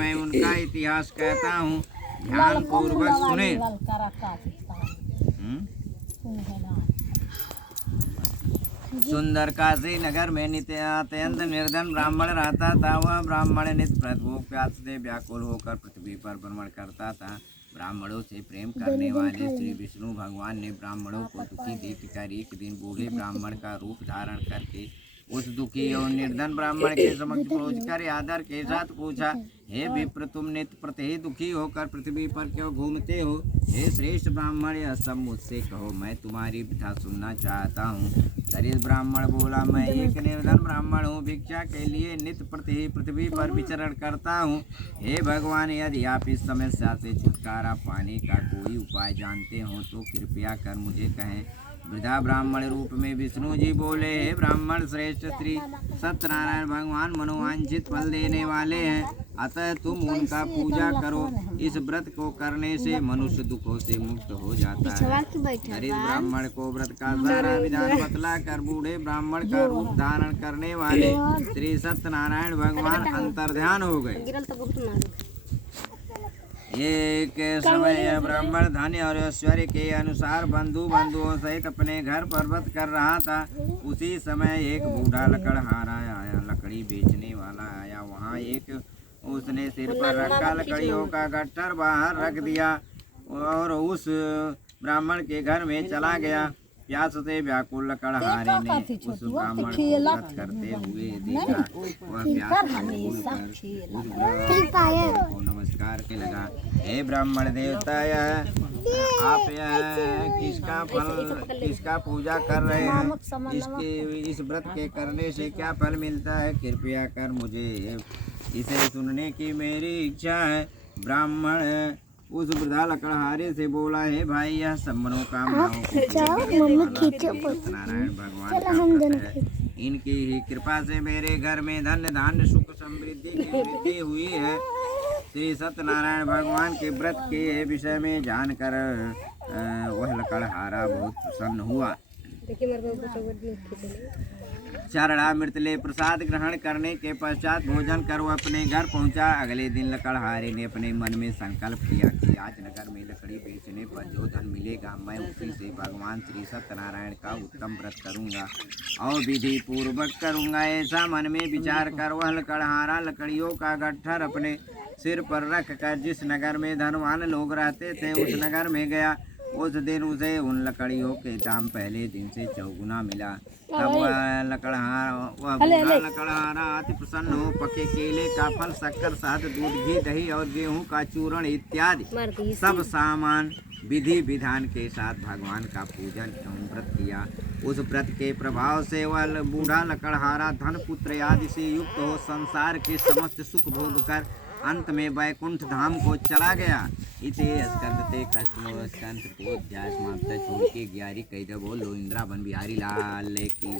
मैं उनका इतिहास कहता हूँ, ध्यान पूर्वक सुने। सुंदर काशी नगर में नित्य अत्यंत निर्धन ब्राह्मण रहता था। वह ब्राह्मण नित्य भूख प्यास से व्याकुल होकर पृथ्वी पर भ्रमण करता था। ब्राह्मणों से प्रेम करने वाले श्री विष्णु भगवान ने ब्राह्मणों को दुखी देखकर एक दिन बूढ़े ब्राह्मण का रूप धारण करके उस दुखी और निर्धन ब्राह्मण के समक्ष पहुंचकर आदर के साथ पूछा, हे विप्र, तुम नित्य प्रत्येह दुखी होकर पृथ्वी पर क्यों घूमते हो? हे श्रेष्ठ ब्राह्मण, यह सब मुझसे कहो, मैं तुम्हारी व्यथा सुनना चाहता हूँ। दरिद्र ब्राह्मण बोला, मैं एक निर्धन ब्राह्मण हूँ, भिक्षा के लिए नित्य प्रत्येह पृथ्वी पर विचरण करता हूँ। हे भगवान, यदि आप इस समस्या से छुटकारा पाने का कोई उपाय जानते हो तो कृपया कर मुझे कहें। वृद्धा ब्राह्मण रूप में विष्णु जी बोले, हे ब्राह्मण श्रेष्ठ, श्री सत्यनारायण भगवान मनोवांछित फल देने वाले हैं, अतः तुम उनका पूजा करो। इस व्रत को करने से मनुष्य दुखों से मुक्त हो जाता है। गरीब ब्राह्मण को व्रत का सारा विधान बतला कर बूढ़े ब्राह्मण का रूप धारण करने वाले श्री सत्यनारायण भगवान अंतर्ध्यान हो गए। एक समय ब्राह्मण धन और ऐश्वर्य के अनुसार बंधुओं सहित अपने घर पर व्रत कर रहा था। उसी समय एक बूढ़ा लकड़हारा आया, लकड़ी बेचने वाला आया। वहाँ एक उसने सिर पर रखा लकड़ियों का गट्ठर बाहर रख दिया और उस ब्राह्मण के घर में चला गया। प्यास से व्याकुल लकड़हारे ने उस ब्राह्मण को व्रत करते हुए देखा। वह प्यास को नमस्कार के लगा, हे ब्राह्मण देवता, आप किसका पूजा कर रहे हैं? इस व्रत के करने से क्या फल मिलता है? कृपया कर मुझे इसे सुनने की मेरी इच्छा है। ब्राह्मण उस वृद्धा लकड़हारे से बोला, हे भाई, यह सब मनोकामनाओं नारायण भगवान का व्रत है। इनकी ही कृपा से मेरे घर में धन धान्य सुख समृद्धि की वृद्धि हुई है। श्री सत्यनारायण भगवान के व्रत के विषय में जानकर वह लकड़हारा बहुत प्रसन्न हुआ। चरणामृत ले प्रसाद ग्रहण करने के पश्चात भोजन कर वह अपने घर पहुंचा। अगले दिन लकड़हारे ने अपने मन में संकल्प किया कि आज नगर में लकड़ी बेचने पर जो धन मिलेगा मैं उसी से भगवान श्री सत्यनारायण का उत्तम व्रत करूंगा और विधि पूर्वक करूंगा। ऐसा मन में विचार कर वह लकड़हारा लकड़ियों का गट्ठर अपने सिर पर रख कर जिस नगर में धनवान लोग रहते थे उस नगर में गया। उस दिन उसे उन लकड़ियों के दाम पहले दिन से चौगुना मिला। तब वह लकड़हारा अति प्रसन्न हो पके केले का फल, शक्कर, शहद, दूध, घी, दही और गेहूं का चूर्ण इत्यादि सब सामान विधि विधान के साथ भगवान का पूजन एवं व्रत किया। उस व्रत के प्रभाव से वह बूढ़ा लकड़हारा धन पुत्र आदि से युक्त हो संसार के समस्त सुख भोग कर अंत में वैकुंठ धाम को चला गया। इसे स्कंदते कृष्ण स्कंद को अध्याय समाप्त। छोड़ के 11 कह बोलो इंदिरा बन बिहारी लाल की।